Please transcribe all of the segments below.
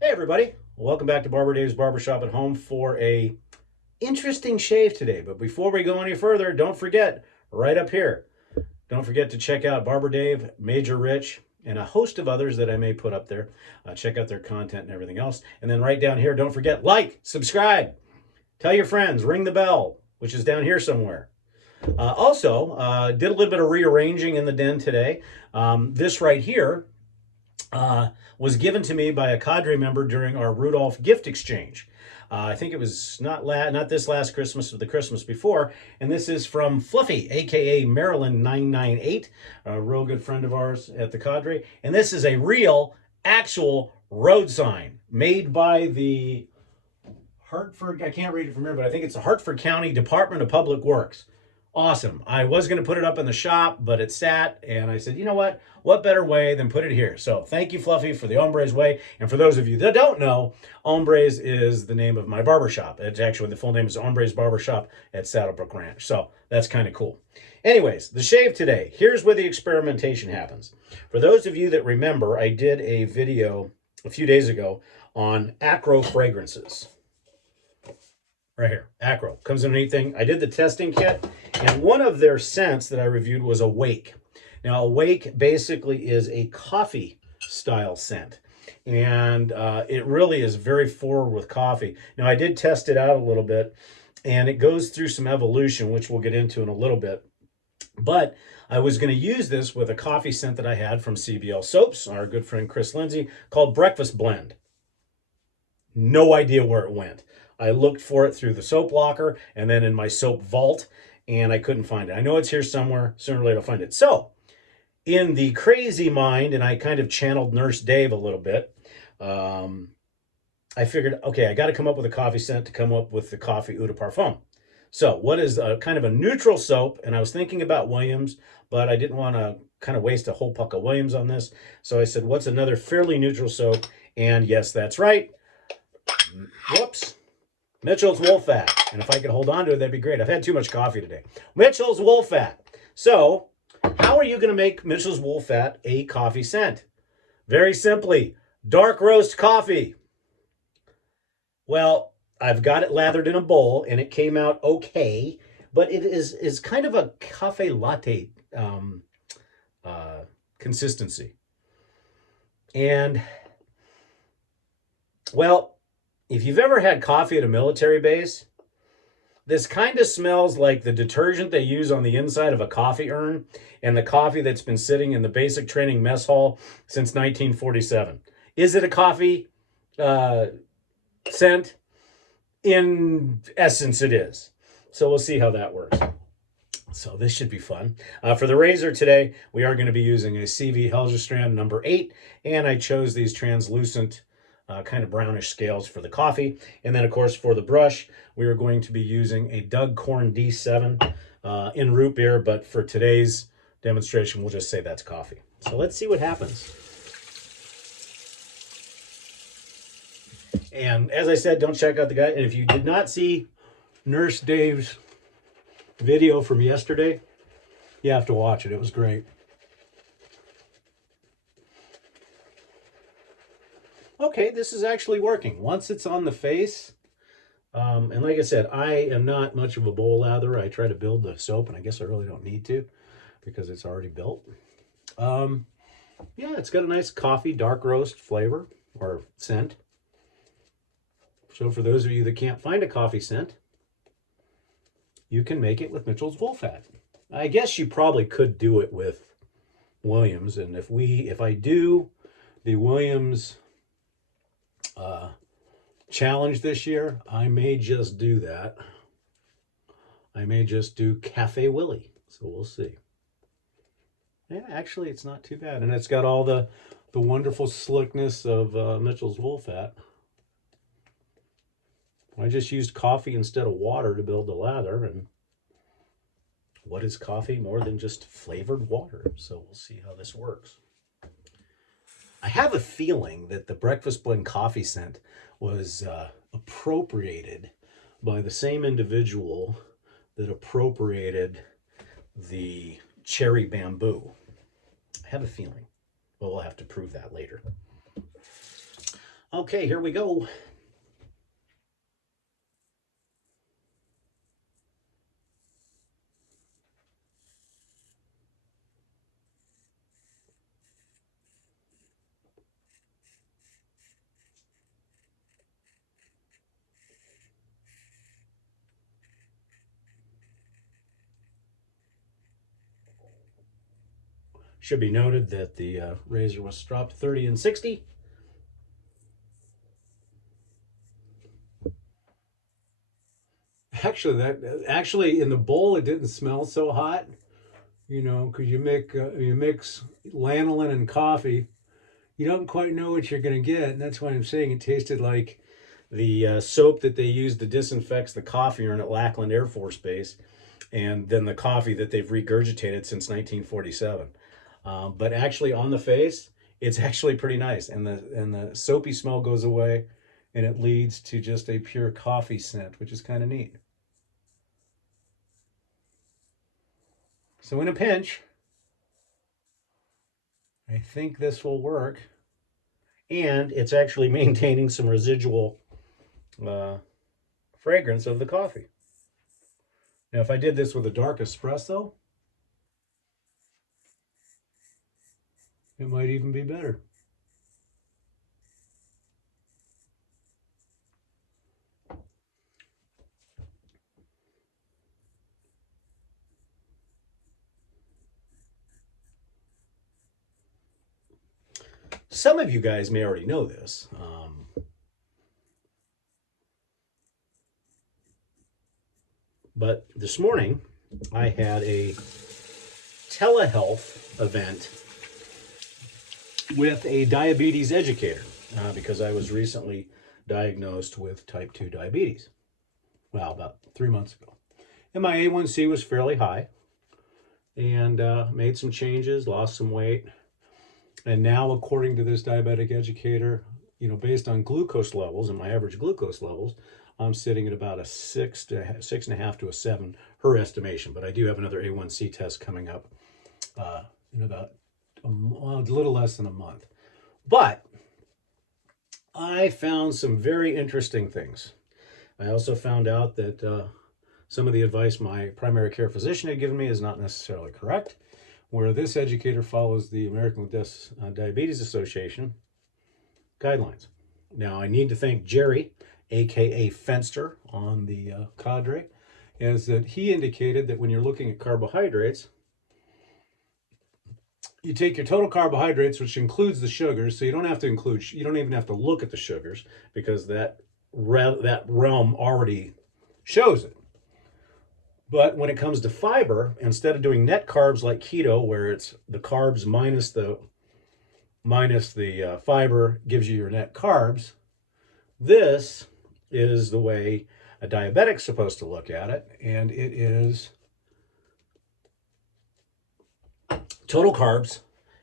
Hey everybody, welcome back to Barber Dave's Barbershop at Home for a interesting shave today. But before we go any further, don't forget, right up here, don't forget to check out Barber Dave, Major Rich, and a host of others that I may put up there. Check out their content and everything else. And then right down here, don't forget, like, subscribe, tell your friends, ring the bell, which is down here somewhere. Also, did a little bit of rearranging in the den today. This right here was given to me by a cadre member during our Rudolph gift exchange. I think it was not this last Christmas, but the Christmas before. And this is from Fluffy, aka Maryland 998, a real good friend of ours at the cadre. And this is a real, actual road sign made by the Hartford, I can't read it from here, but I think it's the Hartford County Department of Public Works. Awesome. I was going to put it up in the shop, but it sat, and I said, you know what? What better way than put it here? So thank you, Fluffy, for the Hombres Way. And for those of you that don't know, Hombres is the name of my barbershop. It's actually, the full name is Hombres Barbershop at Saddlebrook Ranch. So that's kind of cool. Anyways, the shave today. Here's where the experimentation happens. For those of you that remember, I did a video a few days ago on Akro fragrances. Right here, Akro. Comes in a neat thing. I did the testing kit, and one of their scents that I reviewed was Awake. Now, Awake basically is a coffee-style scent, and it really is very forward with coffee. Now, I did test it out a little bit, and it goes through some evolution, which we'll get into in a little bit. But I was going to use this with a coffee scent that I had from CBL Soaps, our good friend Chris Lindsay, called Breakfast Blend. No idea where it went. I looked for it through the soap locker and then in my soap vault, and I couldn't find it. I know it's here somewhere. Sooner or later I'll find it. So, in the crazy mind, and I kind of channeled Nurse Dave a little bit, I figured, okay, I got to come up with a coffee scent to come up with the coffee eau de parfum. So, what is a kind of a neutral soap? And I was thinking about Williams, but I didn't want to kind of waste a whole puck of Williams on this. So I said, what's another fairly neutral soap? And yes, that's right. Whoops. Mitchell's Wool Fat. And if I could hold on to it, that'd be great. I've had too much coffee today. Mitchell's Wool Fat. So, how are you going to make Mitchell's Wool Fat a coffee scent? Very simply, dark roast coffee. Well, I've got it lathered in a bowl, and it came out okay, but it is kind of a cafe latte consistency. And, well, if you've ever had coffee at a military base, this kind of smells like the detergent they use on the inside of a coffee urn and the coffee that's been sitting in the basic training mess hall since 1947. Is it a coffee scent? In essence, it is. So we'll see how that works. So this should be fun. For the razor today, we are going to be using a CV Heljestrand number 8, and I chose these translucent kind of brownish scales for the coffee. And then, of course, for the brush, we are going to be using a Korn D7 in root beer, but for today's demonstration, we'll just say that's coffee. So let's see what happens. And as I said, don't check out the guy. And if you did not see Nurse Dave's video from yesterday, you have to watch it. It was great. Okay, this is actually working. Once it's on the face, and like I said, I am not much of a bowl latherer. I try to build the soap, and I guess I really don't need to because it's already built. Yeah, it's got a nice coffee dark roast flavor or scent. So for those of you that can't find a coffee scent, you can make it with Mitchell's Wool Fat. I guess you probably could do it with Williams, and if I do the Williams challenge this year, I may just do that. I may just do Cafe Willie. So we'll see. Yeah, actually, it's not too bad. And it's got all the wonderful slickness of Mitchell's Wool Fat. I just used coffee instead of water to build the lather. And what is coffee more than just flavored water? So we'll see how this works. I have a feeling that the Breakfast Blend coffee scent was appropriated by the same individual that appropriated the cherry bamboo. I have a feeling, but we'll have to prove that later. Okay, here we go. Should be noted that the razor was stropped 30 and 60. Actually in the bowl it didn't smell so hot, you know, because you mix lanolin and coffee, you don't quite know what you're going to get, and that's why I'm saying it tasted like the soap that they used to disinfect the coffee urn at Lackland Air Force Base, and then the coffee that they've regurgitated since 1947. But actually, on the face, it's actually pretty nice, and the soapy smell goes away, and it leads to just a pure coffee scent, which is kind of neat. So in a pinch, I think this will work, and it's actually maintaining some residual uh, fragrance of the coffee. Now, if I did this with a dark espresso, it might even be better. Some of you guys may already know this, but this morning I had a telehealth event with a diabetes educator because I was recently diagnosed with type 2 diabetes. Well, about 3 months ago. And my A1C was fairly high, and made some changes, lost some weight. And now, according to this diabetic educator, you know, based on glucose levels and my average glucose levels, I'm sitting at about a 6.5 to a 7, her estimation. But I do have another A1C test coming up in about a little less than a month. But I found some very interesting things. I also found out that some of the advice my primary care physician had given me is not necessarily correct, where this educator follows the American Diabetes Association guidelines. Now, I need to thank Jerry, aka Fenster, on the cadre, is that he indicated that when you're looking at carbohydrates, you take your total carbohydrates, which includes the sugars, so you don't even have to look at the sugars because that realm already shows it. But when it comes to fiber, instead of doing net carbs like keto, where it's the carbs minus the fiber gives you your net carbs, this is the way a diabetic's supposed to look at it, and it is total carbs.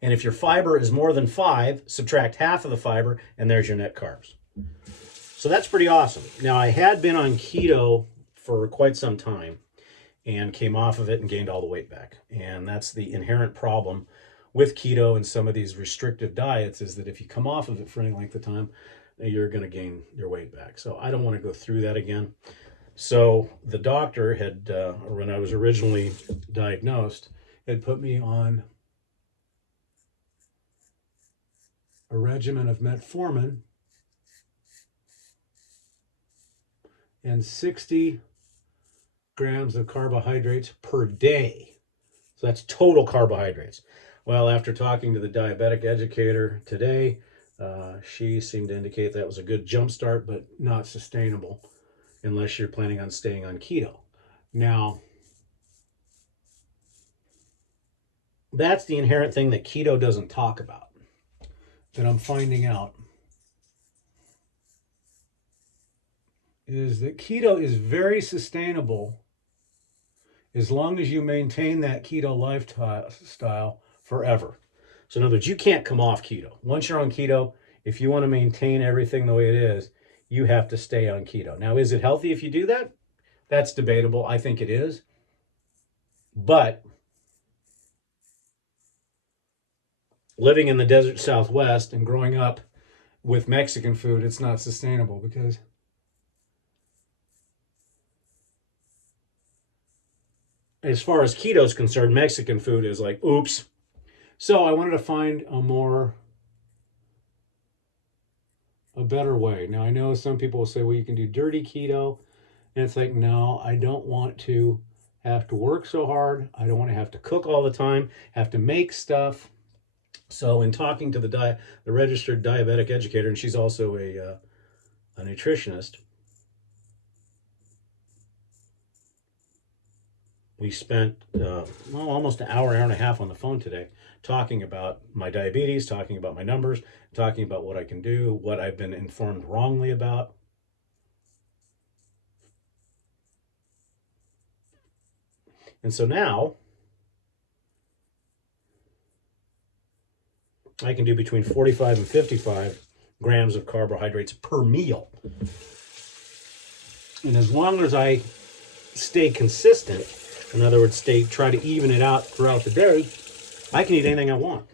And if your fiber is more than 5, subtract half of the fiber, and there's your net carbs. So that's pretty awesome. Now, I had been on keto for quite some time and came off of it and gained all the weight back. And that's the inherent problem with keto and some of these restrictive diets, is that if you come off of it for any length of time, you're going to gain your weight back. So I don't want to go through that again. So the doctor had, when I was originally diagnosed, had put me on a regimen of metformin and 60 grams of carbohydrates per day. So that's total carbohydrates. Well, after talking to the diabetic educator today, she seemed to indicate that was a good jump start, but not sustainable unless you're planning on staying on keto. Now, that's the inherent thing that keto doesn't talk about, that I'm finding out, is that keto is very sustainable as long as you maintain that keto lifestyle forever. So in other words, you can't come off keto. Once you're on keto, if you want to maintain everything the way it is, you have to stay on keto. Now, is it healthy if you do that? That's debatable. I think it is. But living in the desert Southwest and growing up with Mexican food, it's not sustainable because as far as keto is concerned, Mexican food is like, oops. So I wanted to find a better way. Now I know some people will say, well, you can do dirty keto. And it's like, no, I don't want to have to work so hard. I don't want to have to cook all the time, have to make stuff. So in talking to the registered diabetic educator, and she's also a nutritionist, we spent almost an hour and a half on the phone today talking about my diabetes, talking about my numbers, talking about what I can do, what I've been informed wrongly about. And so now I can do between 45 and 55 grams of carbohydrates per meal. And as long as I stay consistent, in other words, try to even it out throughout the day, I can eat anything I want.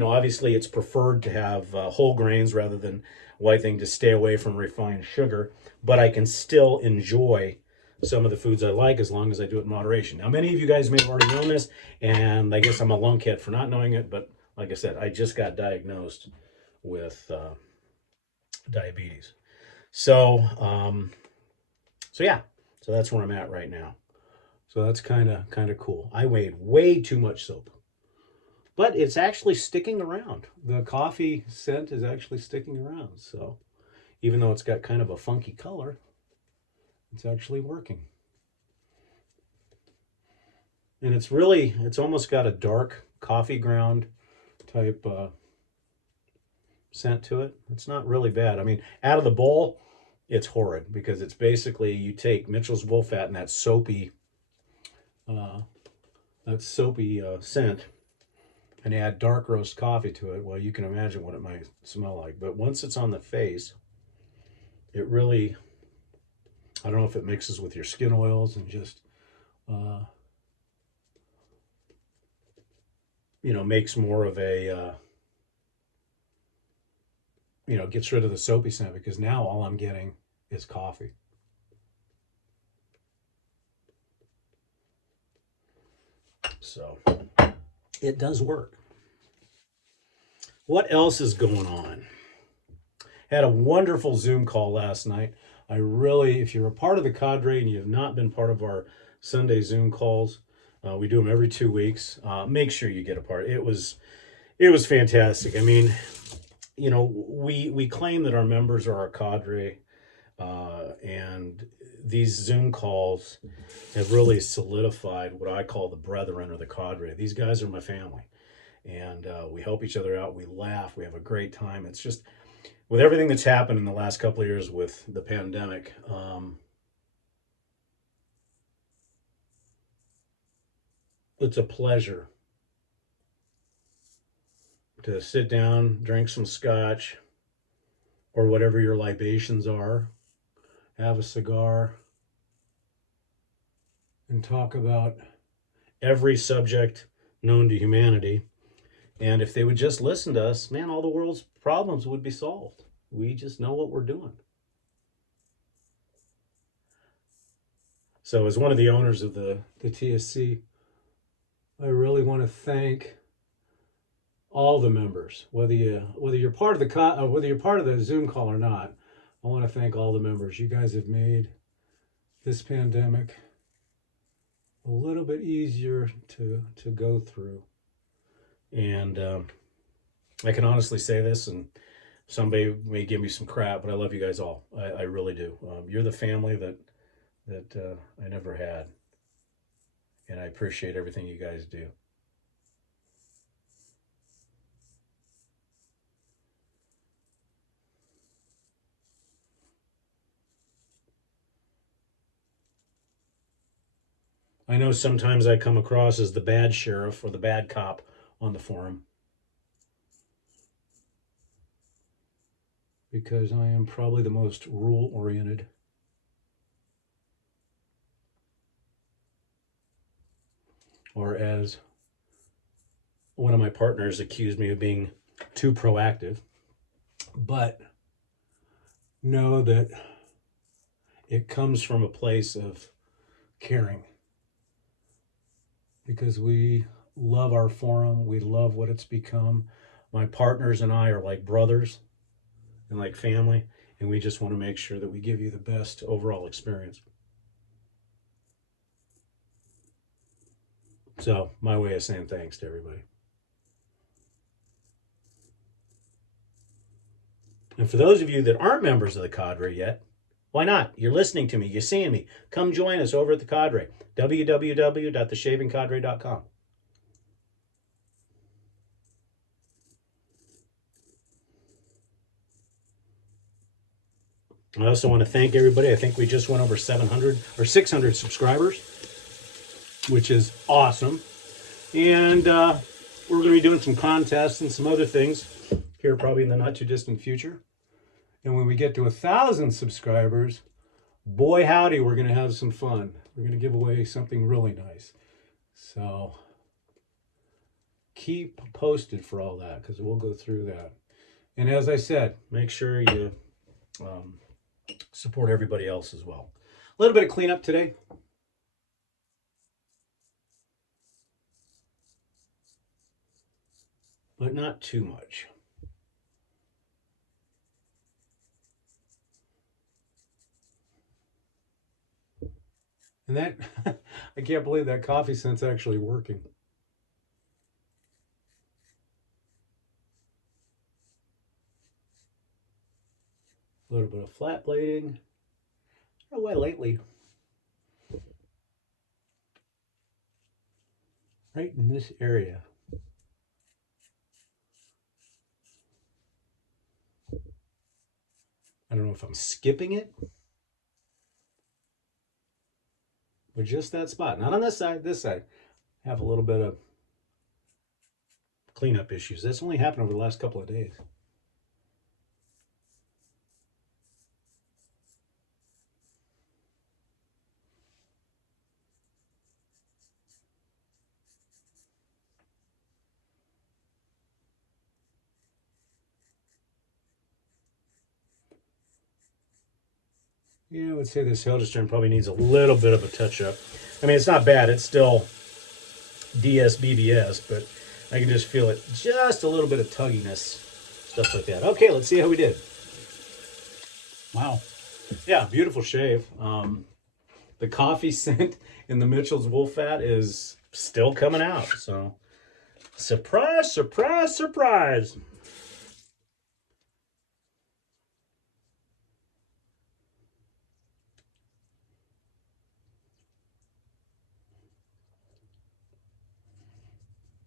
Obviously it's preferred to have whole grains rather than white thing, to stay away from refined sugar, but I can still enjoy some of the foods I like as long as I do it in moderation. Now, many of you guys may have already known this, and I guess I'm a lunkhead for not knowing it, but like I said, I just got diagnosed with diabetes. So yeah, so that's where I'm at right now. So that's kind of cool. I weighed way too much soap, but it's actually sticking around. The coffee scent is actually sticking around. So even though it's got kind of a funky color, it's actually working. And it's almost got a dark coffee ground type scent to it. It's not really bad. I mean, out of the bowl, it's horrid because it's basically you take Mitchell's wool fat and that soapy scent and add dark roast coffee to it. Well, you can imagine what it might smell like. But once it's on the face, it really, I don't know if it mixes with your skin oils and just, makes more of a, gets rid of the soapy scent, because now all I'm getting is coffee. So it does work. What else is going on? Had a wonderful Zoom call last night. If you're a part of the cadre and you have not been part of our Sunday Zoom calls, we do them every 2 weeks. Make sure you get a part. It was fantastic. I mean, we claim that our members are our cadre, and these Zoom calls have really solidified what I call the brethren or the cadre. These guys are my family, and we help each other out. We laugh. We have a great time. It's just, with everything that's happened in the last couple of years with the pandemic, it's a pleasure to sit down, drink some scotch, or whatever your libations are, have a cigar, and talk about every subject known to humanity. And if they would just listen to us, man, all the world's problems would be solved. We just know what we're doing. So as one of the owners of the TSC, I really want to thank all the members, whether you're part of the Zoom call or not. I want to thank all the members. You guys have made this pandemic a little bit easier to go through. And I can honestly say this, and somebody may give me some crap, but I love you guys all. I really do. You're the family that I never had, and I appreciate everything you guys do. I know sometimes I come across as the bad sheriff or the bad cop on the forum, because I am probably the most rule-oriented. Or as one of my partners accused me of being too proactive. But know that it comes from a place of caring, because we love our forum. We love what it's become. My partners and I are like brothers and like family, and we just want to make sure that we give you the best overall experience. So my way of saying thanks to everybody. And for those of you that aren't members of the cadre yet, why not? You're listening to me, you're seeing me. Come join us over at the cadre, www.theshavingcadre.com. I also want to thank everybody. I think we just went over 700 or 600 subscribers, which is awesome. And we're going to be doing some contests and some other things here probably in the not too distant future. And when we get to 1,000 subscribers, boy howdy, we're going to have some fun. We're going to give away something really nice. So keep posted for all that, because we'll go through that. And as I said, make sure you support everybody else as well. A little bit of cleanup today. But not too much. And that, I can't believe that coffee scent's actually working. A little bit of flat blading. I don't know why lately. Right in this area. I don't know if I'm skipping it. But just that spot. Not on this side, this side. Have a little bit of cleanup issues. That's only happened over the last couple of days. Yeah, I would say this Heljestrand probably needs a little bit of a touch-up. I mean, it's not bad. It's still DSBBS, but I can just feel it. Just a little bit of tugginess, stuff like that. Okay, let's see how we did. Wow. Yeah, beautiful shave. The coffee scent in the Mitchell's Wool Fat is still coming out. So, surprise, surprise, surprise.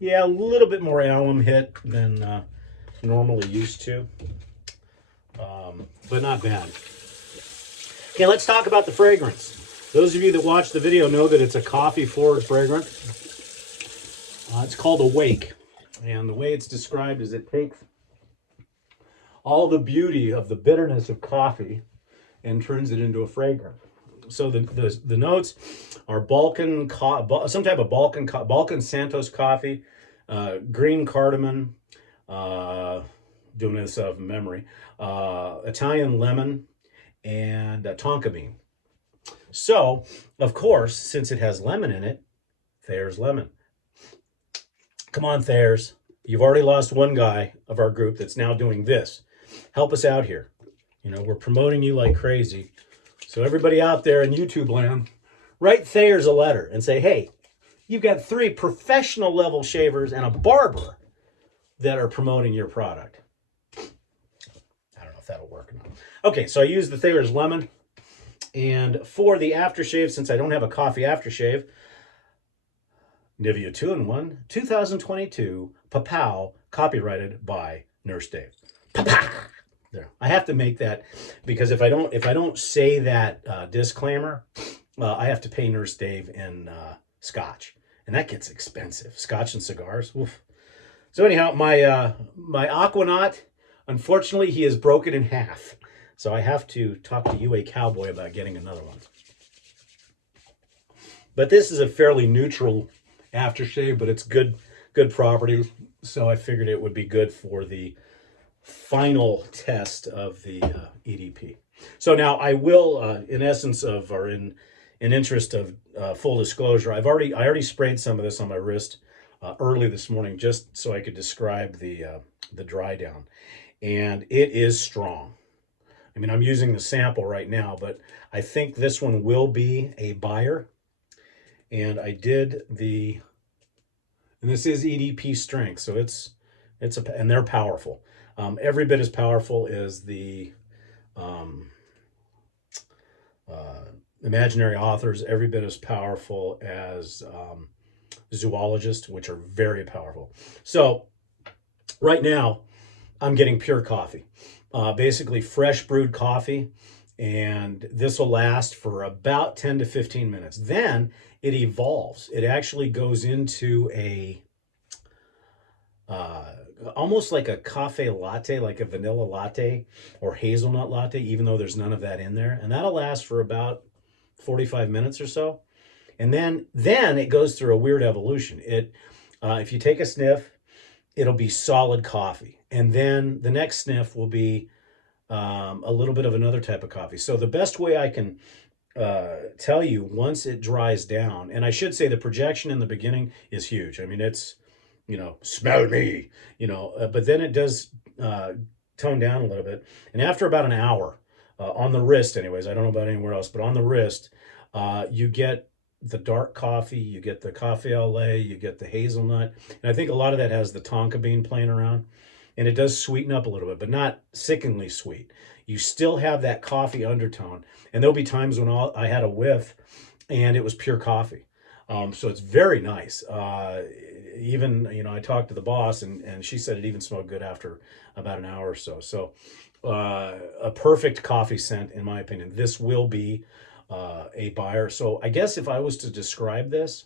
Yeah, a little bit more alum hit than normally used to, but not bad. Okay, let's talk about the fragrance. Those of you that watch the video know that it's a coffee-forward fragrance. It's called Awake, and the way it's described is it takes all the beauty of the bitterness of coffee and turns it into a fragrance. So the notes are some type of Balkan Santos coffee, green cardamom, doing this out of memory, Italian lemon, and tonka bean. So, of course, since it has lemon in it, Thayers lemon. Come on, Thayers. You've already lost one guy of our group that's now doing this. Help us out here. You know, we're promoting you like crazy. So everybody out there in YouTube land, write Thayers a letter and say, hey, you've got 3 professional level shavers and a barber that are promoting your product. I don't know if that'll work or not. Okay, so I used the Thayers lemon. And for the aftershave, since I don't have a coffee aftershave, Nivea 2-in-1 2022 Papow, copyrighted by Nurse Dave. Papow! There. I have to make that, because if I don't say that disclaimer, I have to pay Nurse Dave in scotch, and that gets expensive. Scotch and cigars. Oof. So anyhow, my Aquanaut, unfortunately, he is broken in half. So I have to talk to UA Cowboy about getting another one. But this is a fairly neutral aftershave, but it's good properties. So I figured it would be good for the final test of the EDP. So now I will, in essence of, or in interest of full disclosure, I already sprayed some of this on my wrist early this morning, just so I could describe the dry down, and it is strong. I mean, I'm using the sample right now, but I think this one will be a buyer. And I did the, and this is EDP strength, so and they're powerful. Every bit as powerful as the imaginary authors, every bit as powerful as zoologists, which are very powerful. So right now, I'm getting pure coffee, basically fresh brewed coffee, and this will last for about 10 to 15 minutes. Then it evolves. It actually goes into a almost like a cafe latte, like a vanilla latte or hazelnut latte, even though there's none of that in there. And that'll last for about 45 minutes or so. And then it goes through a weird evolution. If you take a sniff, it'll be solid coffee. And then the next sniff will be a little bit of another type of coffee. So the best way I can tell you, once it dries down, and I should say the projection in the beginning is huge. I mean, it's, smell me, but then it does tone down a little bit. And after about an hour, on the wrist anyways, I don't know about anywhere else, but on the wrist, you get the dark coffee, you get the cafe au lait, you get the hazelnut. And I think a lot of that has the tonka bean playing around. And it does sweeten up a little bit, but not sickeningly sweet. You still have that coffee undertone. And there'll be times when I had a whiff and it was pure coffee. So it's very nice. Even, I talked to the boss and she said it even smelled good after about an hour or so. So a perfect coffee scent, in my opinion. This will be a buyer. So I guess if I was to describe this,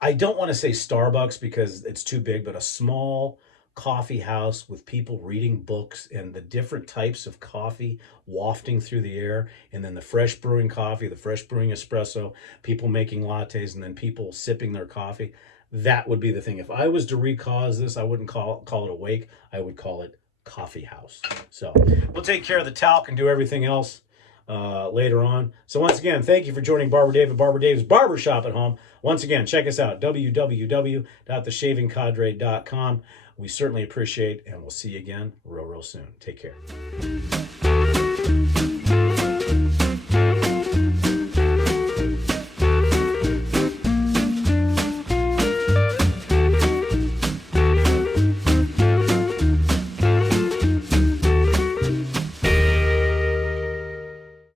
I don't want to say Starbucks because it's too big, but a small coffee house with people reading books and the different types of coffee wafting through the air, and then the fresh brewing coffee, the fresh brewing espresso, people making lattes, and then people sipping their coffee. That would be the thing. If I was to recause this, I wouldn't call it a wake. I would call it coffee house. So we'll take care of the talc and do everything else later on. So once again, thank you for joining Barber Dave at Barber Dave's Barbershop at Home. Once again, check us out, www.theshavingcadre.com. We certainly appreciate, and we'll see you again real soon. Take care.